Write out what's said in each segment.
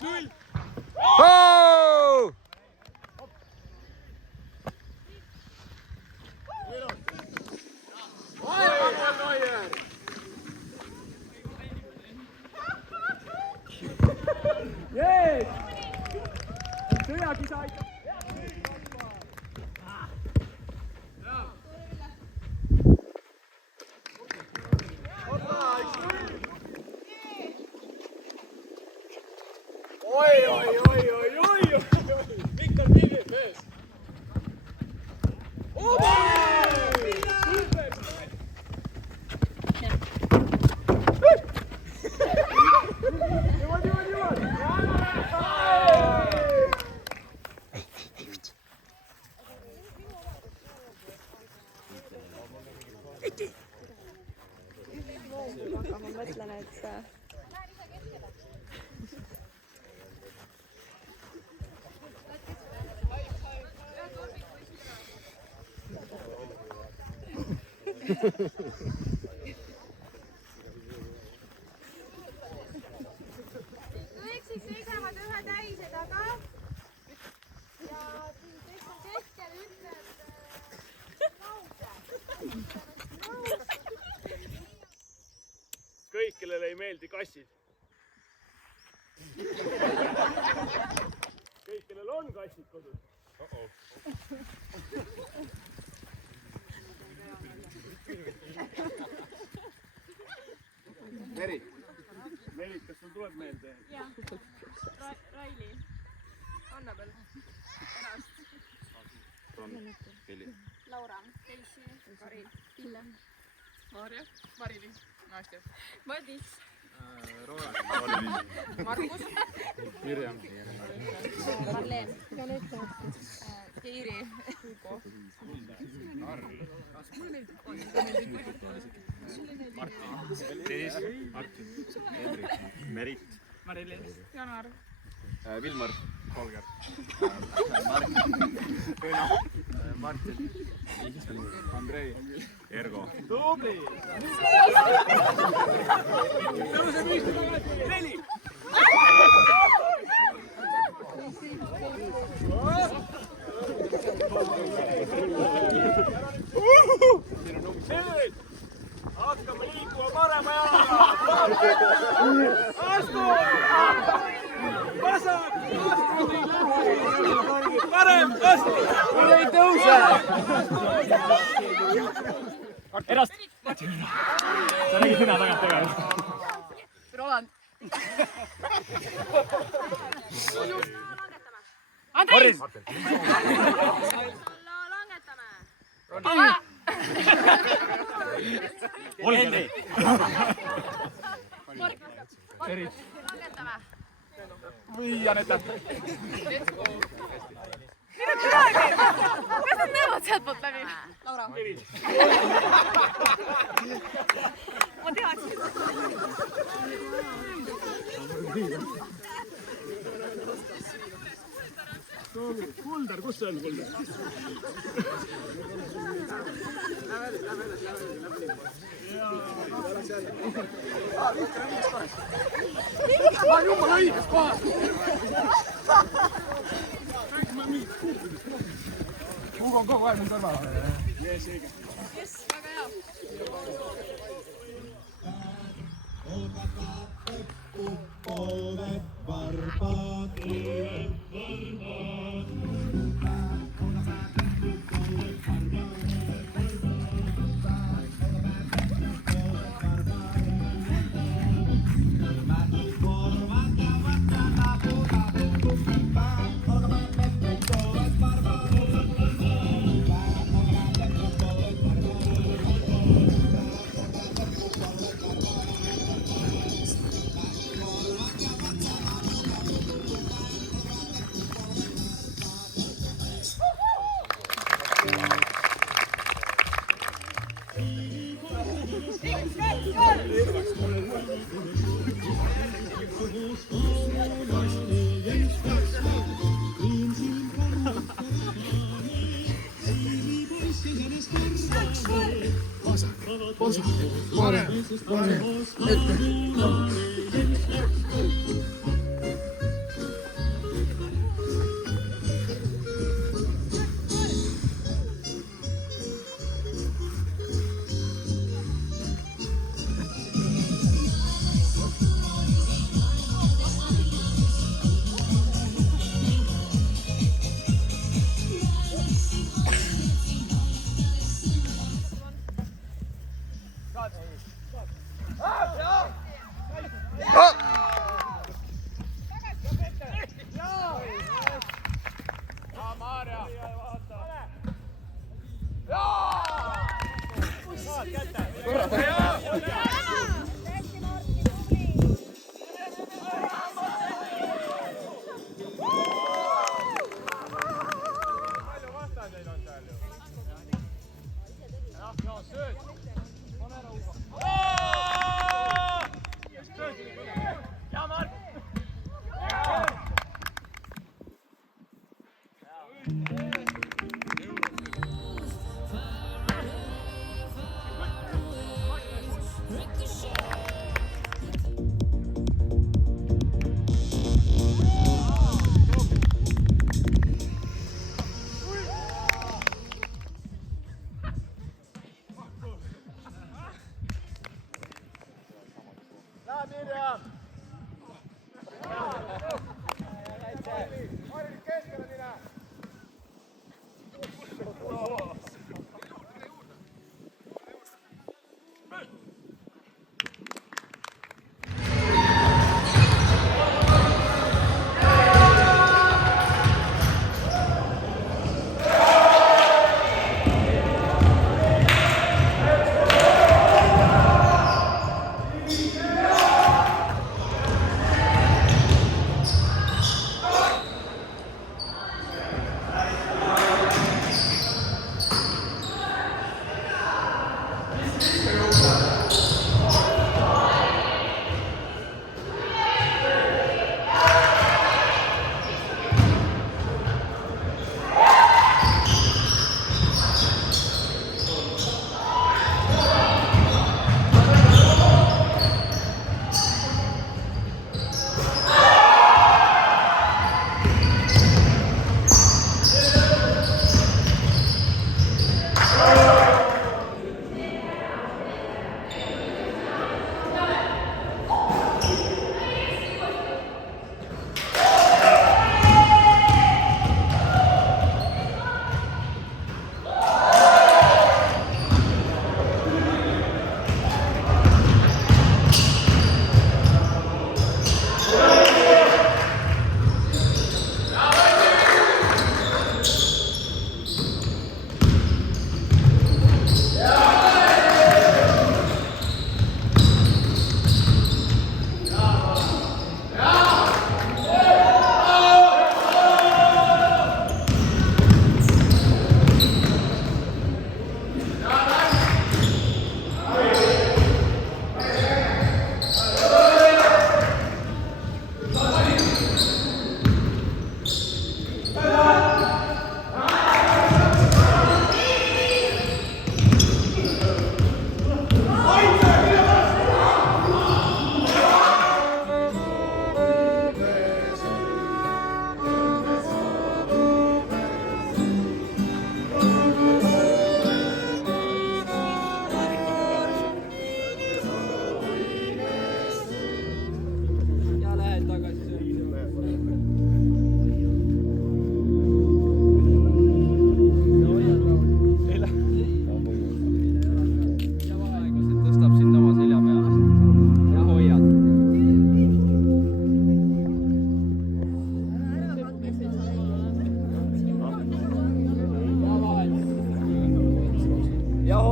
1-0. Sõjakisa aitab. Oi. Mikkel Piivib mees. Super! Aga ma mõtlen, et kõik siis seisavad ühe täise taga ja kes on keskel, ütleb lause. Kõik, kellele ei meeldi kassid. Kõik, kellel on kassid kodus. Meri, kas sul tuleb meelde? Jah, Raili, Annabel, Pärast, Laura, Keisi, Karin, Pille, Maarja, Mari-Liis, Nastja, Madis, Margus, Mirjam, Marleen, Keiri, Hugo, Tõnis, Martin, Hendrik, Merit, Mari-Liis, Janar, Vilmar, Holger, Martin, Andrei, Ergo. Tubli! Tõuse püsti tagasi! 4! Nüüd hakkame liikuma parema jalaga! Astu! Vasak! Parem! Vastu! Kui ei tõuse! Erast! Sa nägid sina tagant tegema. Roland, Andrei! langetame! Olge! Langetame! Või Aneta! Kas nad näevad sealtpoolt läbi? Laura. Ma teadsin. Kuldar, kus see on Kuldar? Jumala õiges kohas! Hugo on kogu aeg mind kõrval. Yes, väga hea.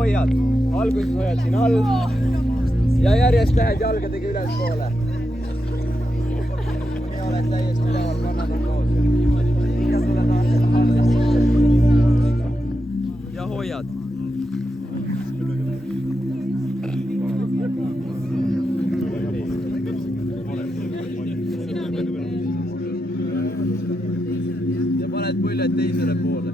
hoiad, alguses hoiad siin all ja järjest lähed jalgadega ülespoole. Ja oled täiesti üleval, kannad on koos. Ja tuled alles. Ja hoiad. Ja paned puljad teisele poole.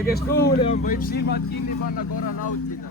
ja kes kuuli on, võib silmad kinni panna, korra nautida.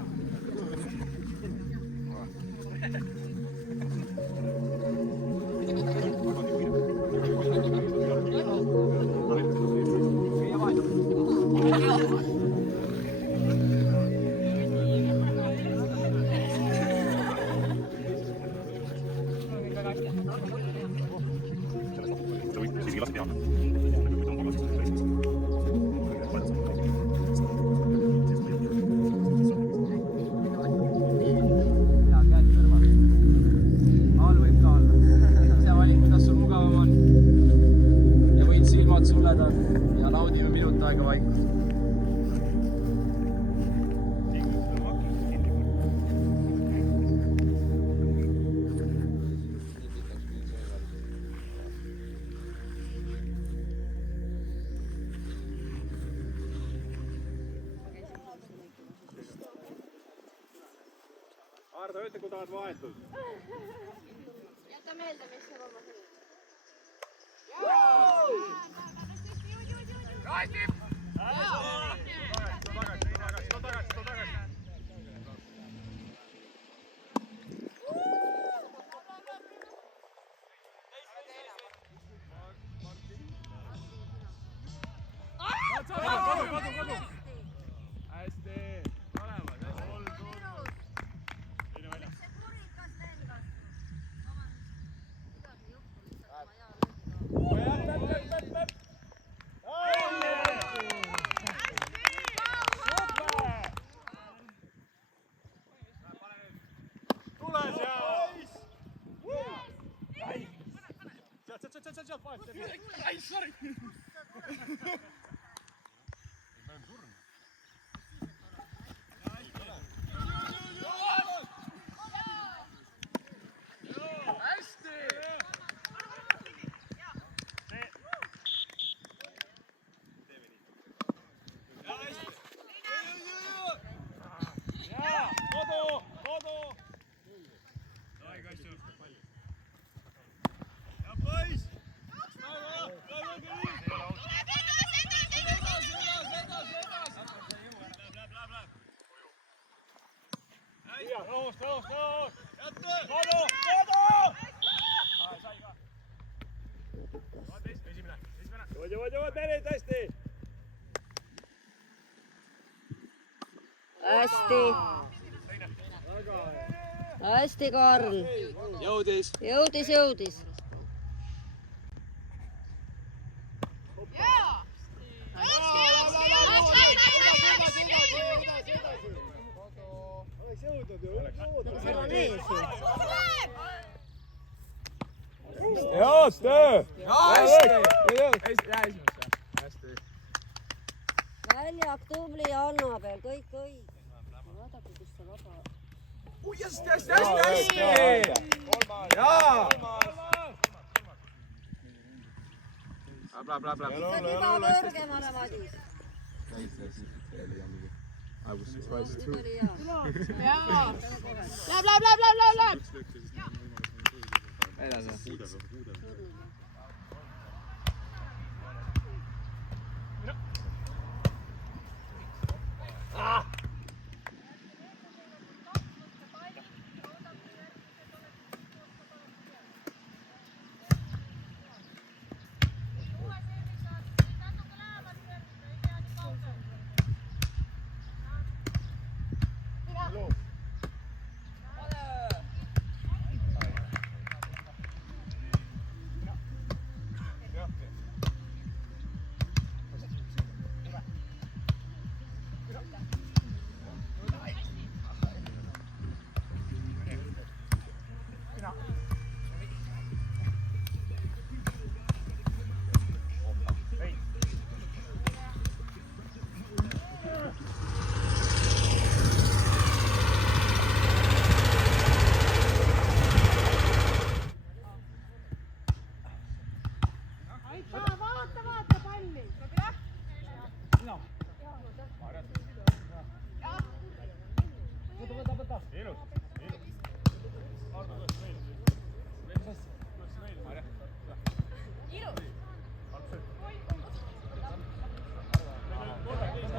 Ja naudime minut aega vaikust. Arto, ütle, kui tahad vahetust. Jäta meelde, mis see vabas oli. Jõuad meeled hästi! Hästi. Hästi, Karl. Jõudis. Jõudis. Seal on ees ju. Heast töö! Hästi! Väljak, tubli ja Anna peal, kõik õige. Vaadake, kus see vaba. Hästi! Jaa! Ikkagi juba kõrgemale, Madis. Nüüd oli hea. Läheb. Edasi.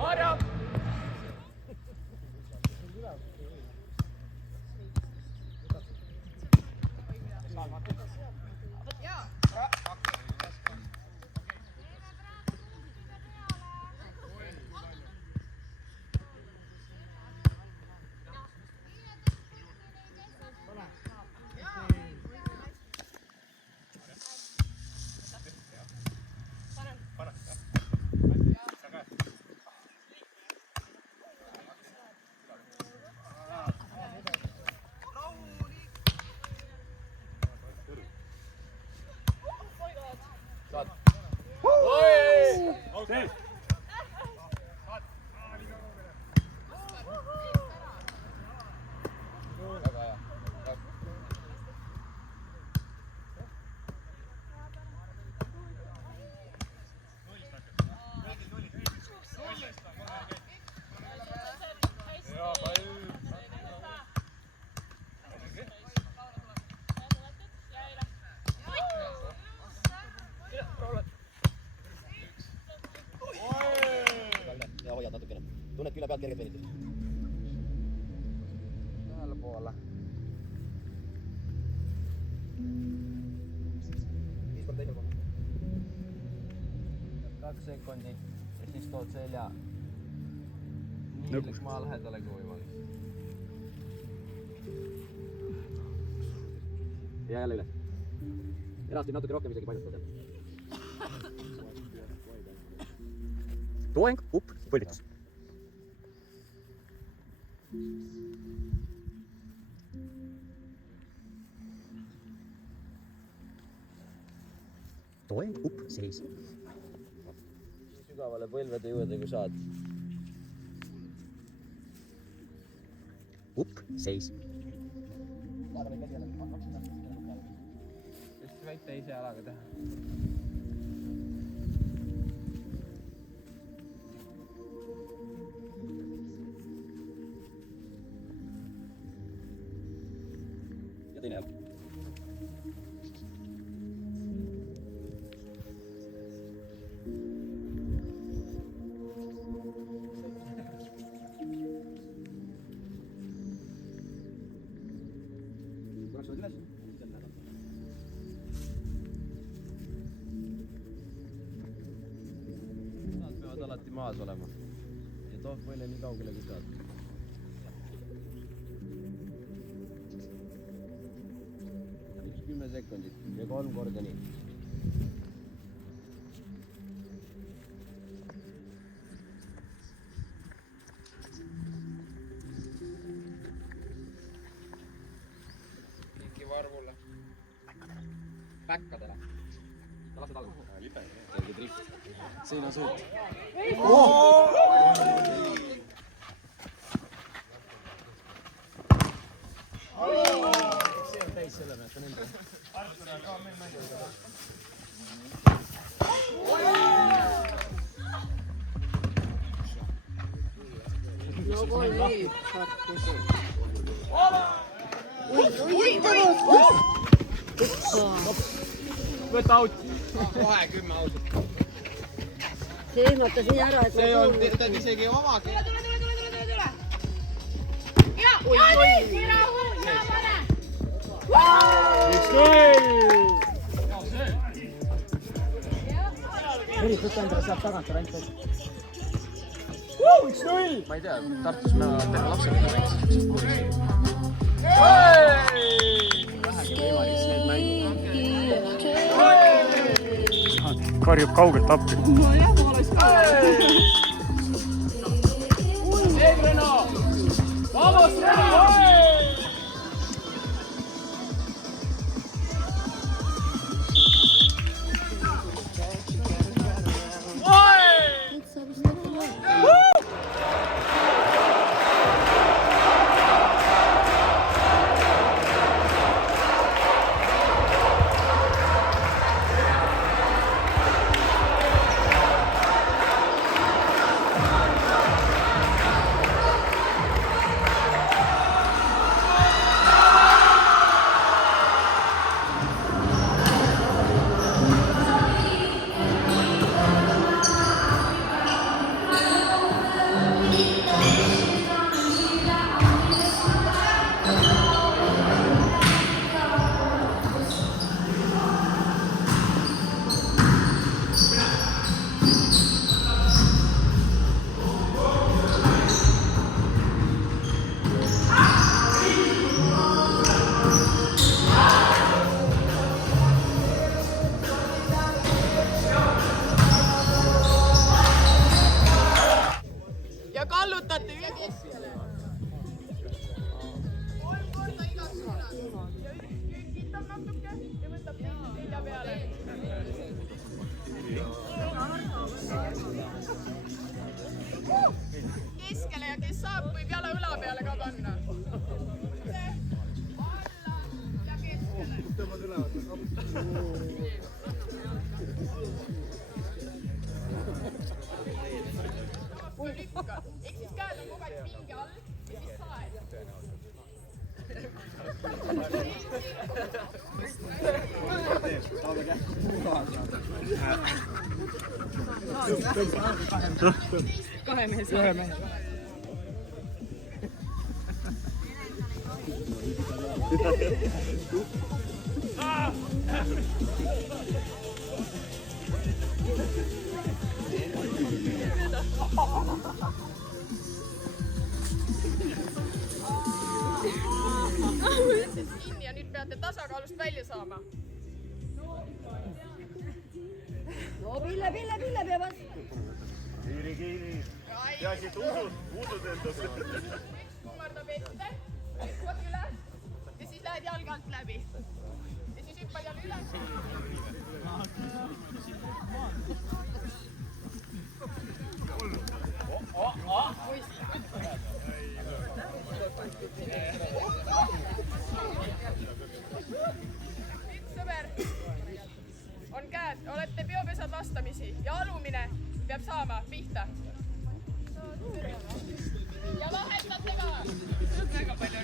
Marja! pead kergelt venitama. Tähele poole. 5 korda teisel poole. 2 sekundit ja siis tood selja nii maa lähedale kui võimalik. Ja jälle üles. Erasti natuke rohkem isegi painutad. Toeng, upp, põlvitus. Toeng, upp, seis. Sügavale põlvede juurde kui saad. Upp, seis. Just võid teise jalaga teha. Ja teine jalg. Nad peavad alati maas olema ja toob võile nii kaugele kui saad. Üks 10 sekundit ja 3 korda nii. Varvule. Päkkadele. Ja lased alla. Lipe. Selge trikk. Siin on suut. See on täis selle meelt, on enda. Artura ka meil mängu. No voi nii, sattus. Võta out. Kohe 10 ausalt. See ehmatas nii ära, et See on isegi omagi. Tule! Ja, rahu! Ja pane! 1-0! Erik, võtta endale sealt tagant ja ränk täis. 1-0! Ma ei tea, Tartus me terve lapsega rääkis. Vähegi võimalik see mängu. Karjub kaugelt appi. Nojah, ma oleks ka. Egreno! Vamos, Reno! Ja kallutati üle keskele. 3 korda igas suunas. Ja üks kitab natuke ja võtab selja peale. Keskele ja kes saab, võib jala õla peale ka panna. Alla ja keskele. Tõmbad üle. Ehk siis käed on kogu aeg pinge all ja siis saed. Kahe mehe. Kinni ja nüüd peate tasakaalust välja saama. No Pille peab vastu. Kiiri. Ja siit usud endasse. Kummardab ette, hüppad üles ja siis lähed jalga alt läbi. Ja siis hüppad jälle üles. Nüüd sõber on käed, olete peopesad vastamisi ja alumine peab saama pihta. Ja vahetate ka. Väga palju.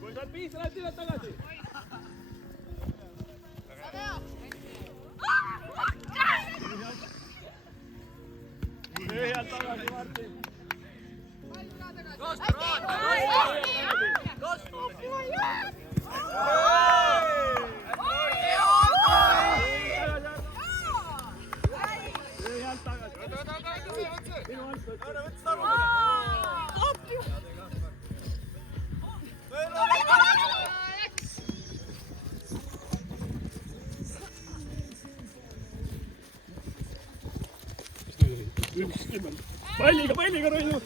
Kui saad pihta, lähed üle tagasi. Head tagasi, Martin. Palliga Reinu!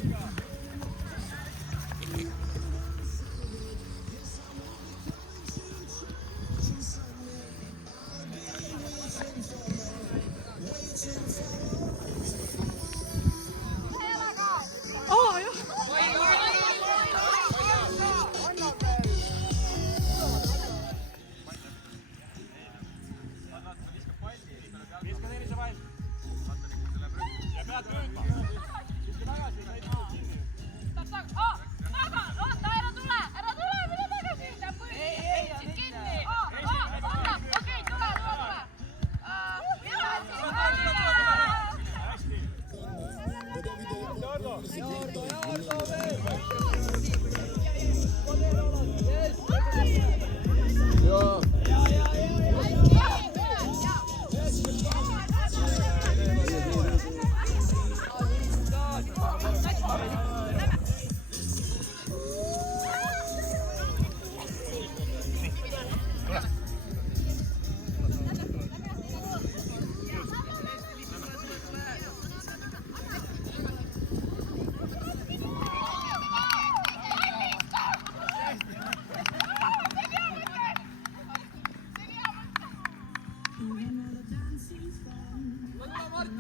hästi,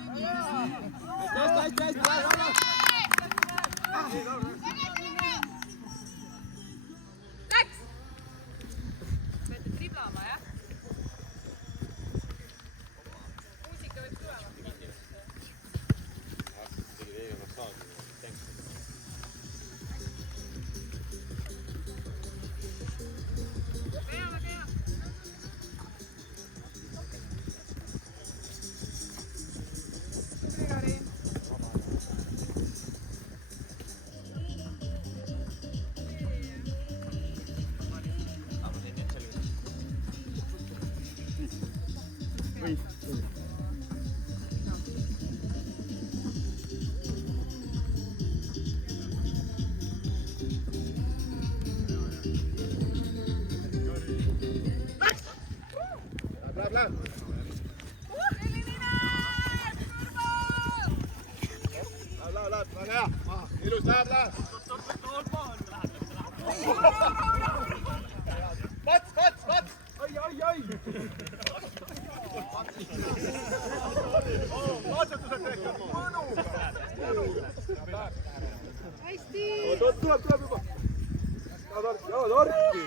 läks! Peate triblama, jah? Muusika võib tulema. Läheb. Läheb, väga hea. Ilus, läheb. Pats! Ai! Katsetused tehtud, mõnu! Hästi! Tuleb juba. Jaa, Tarki!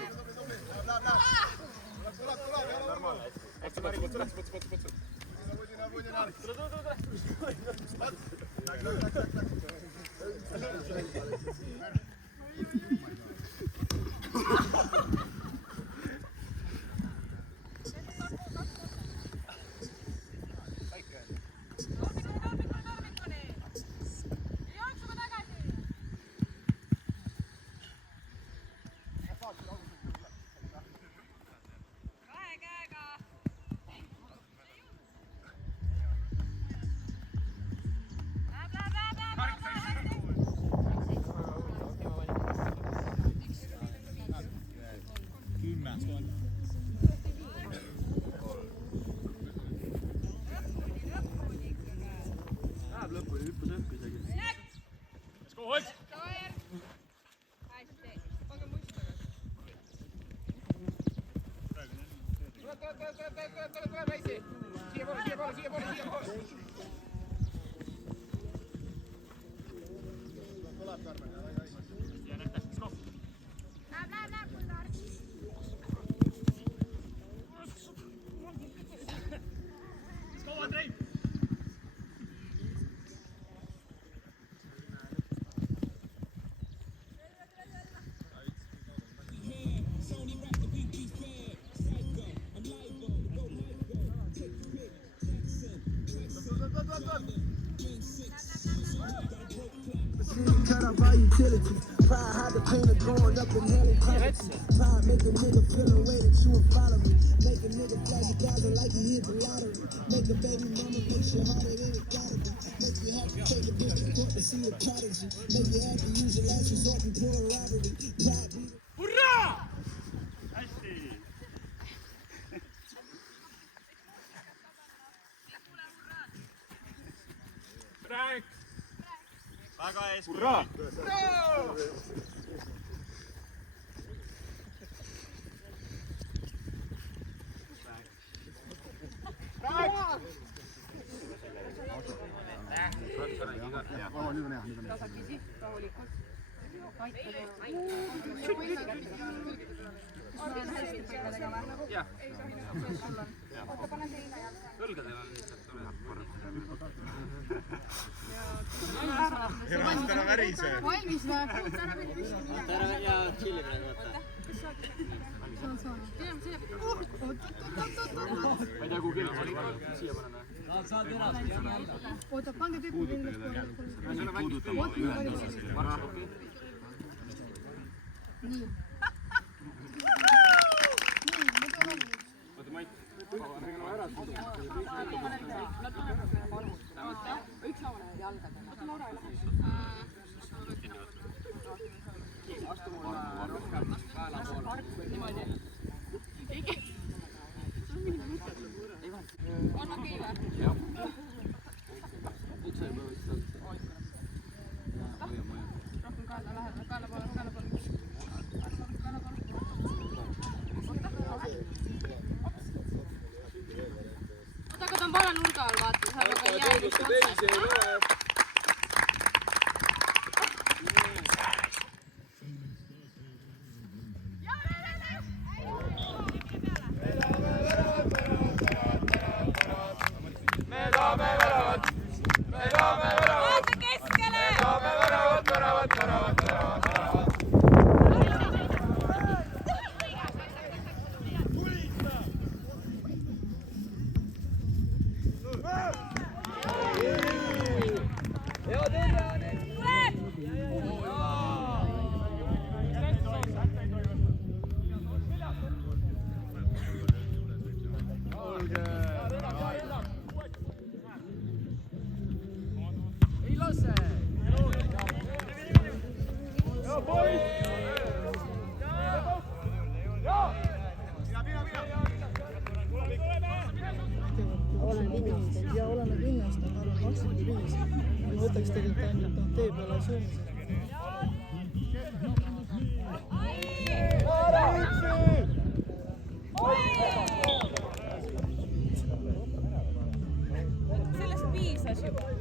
Tule, Väisi! Siia poole! Läheb, Kuldar! Cut off our utilities. Pride hide the pain of growing up in hell and poverty. Pride make a nigga feel a way that you will follow me. Make a nigga flash a thousand like he hit the lottery. Make a baby mama make shit harder than it gotta be. Make you have to take a bitch to court to see a prodigy. Make you have to use your last resort and pull a robbery. Pride be the Väga ees! Hurraa! Tasakesi, rahulikult. Ordin hästi põlga tegema. Jah. Oota, pane teine jalg. Põlgadel on lihtsalt Ära värise! Valmis või? ja tšilli praegu võtta. Ma ei tea, kuhu kirjas oli. Siia paneme. Saad erasti. Oota, pange tüüpi veel Nii. Üks laule jalgadega. Oota, Laura ei lähe. Astu mulle rohkem pääla poole. Niimoodi. On okei või? Jah. Üks ei põe võtta. Rohkem kaela läheb. Kaela poole. Oota, aga ta on vale nurga all, vaata. Teisi ei loe. oleme linnast, ma arvan, 25. Ma võtaks tegelikult ainult tee peale söömiseks. Sellest piisas juba.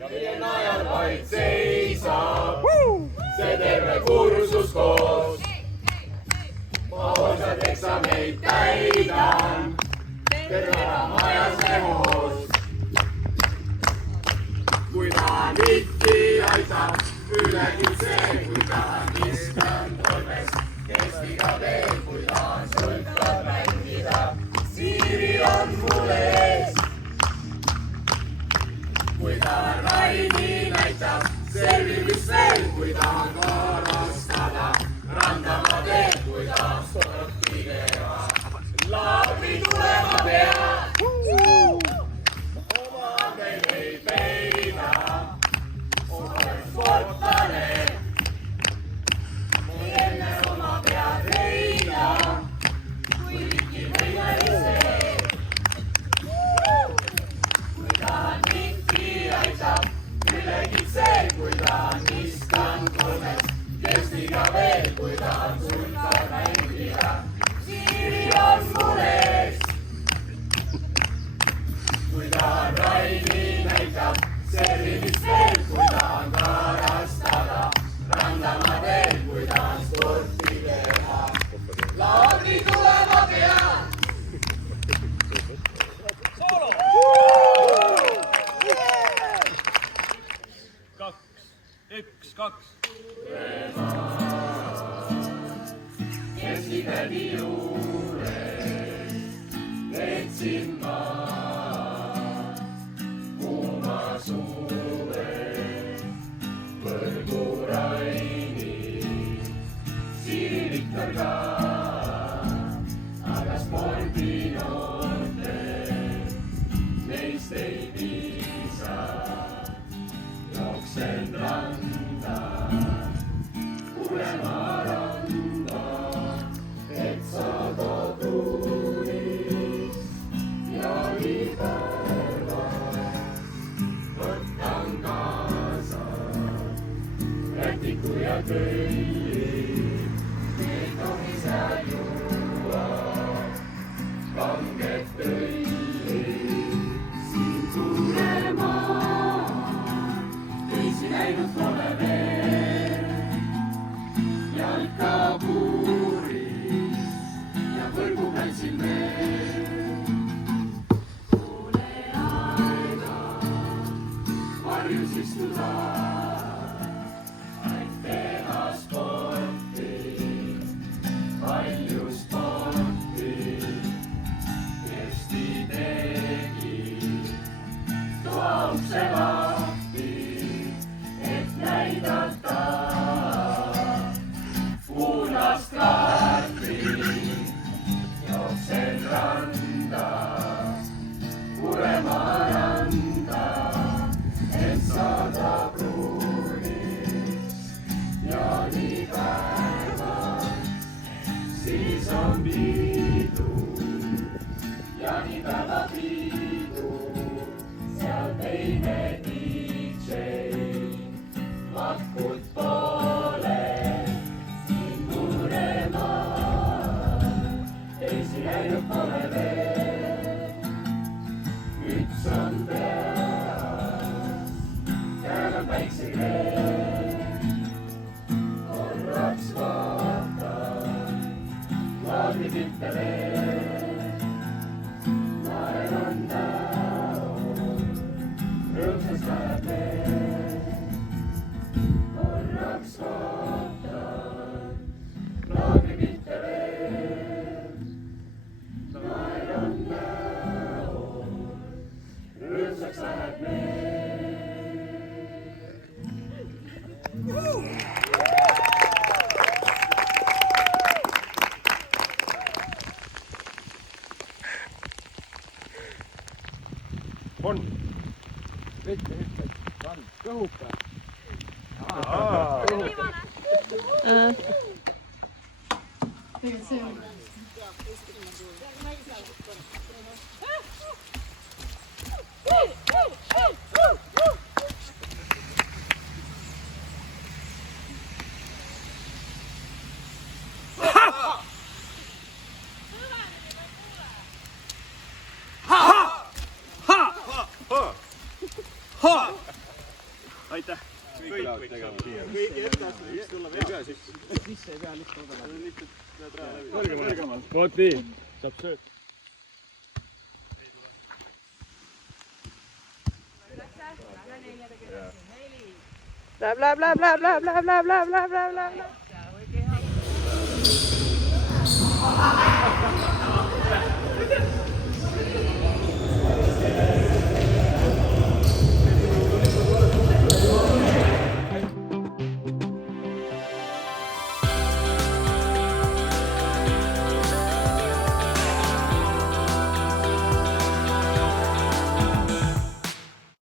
ja meie najal vaid seisab see terve kursus koos. Ma hoolsad eksameid täidan, terve majas lehos. Kui tahan ikki aitab, ülegi see, kui tahan viskan kolmes, kestiga veel, kui tahan sultab mängida, siiri on mul ees. Kui tahan Raini näitab, servimis veel, kui tahan korrastada, randa ma teen, kui tahan sporti teha, laagri tulema pea. Oma meil ei peida, olen sportlane, enne oma pead leida, kui ikki võimalise. Kui tahan ikki aitab, ülegi see, kui tahan viskan kolmes, kestiga veel, kui tahan sulta mängida, siiri on mul ees. Kui tahan Raini näitab, servimis veel, kui tahan karastada, randa ma teen, kui tahan sporti teha, laagri tulema pean. Kaks, üks, kaks. Kestitädi juures veetsin ma kuuma suve, võrgu Raini, Siiri Viktor ka, aga spordinoorte neist ei piisa. Jooksen randa, Kuremaa randa, et saada tuulis jalipäeva. Võtan kaasa rätiku ja kõlli, ei tohi seal juua kanget õlli. Siin Kuremaa teisi näinud pole veel, jalkapuuris ja võrgu kandsin veel. Pole aega varjus istuda, vaid teha sporti, palju sporti. Kesti tegi toa ukse lahti, et näidata puunast kaarti. Jooksen randa, Kuremaa randa, et saada pruunis jalipäeval. Siis on piidu, janipäeva piidu, seal teine DJ. Makud pole, siin Kuremaa, teisi läinud pole veel. Müts on peas, käel on päiksekeel. Korraks vaatan, laagri pilte veel. Naer on näol, rõõmsas läheb veel. Korraks vaatan, laagri pilte veel. Naer on näol, rõõmsaks läheb veel. On. Mitte, kõhuka. Tegelikult see on. aitäh. kõik peavad tegema siia. kõigi etteastud võiks tulla peale. Sisse ei pea lihtsalt odama. Kõrgemalt. vot nii, saab sööt. Läheb.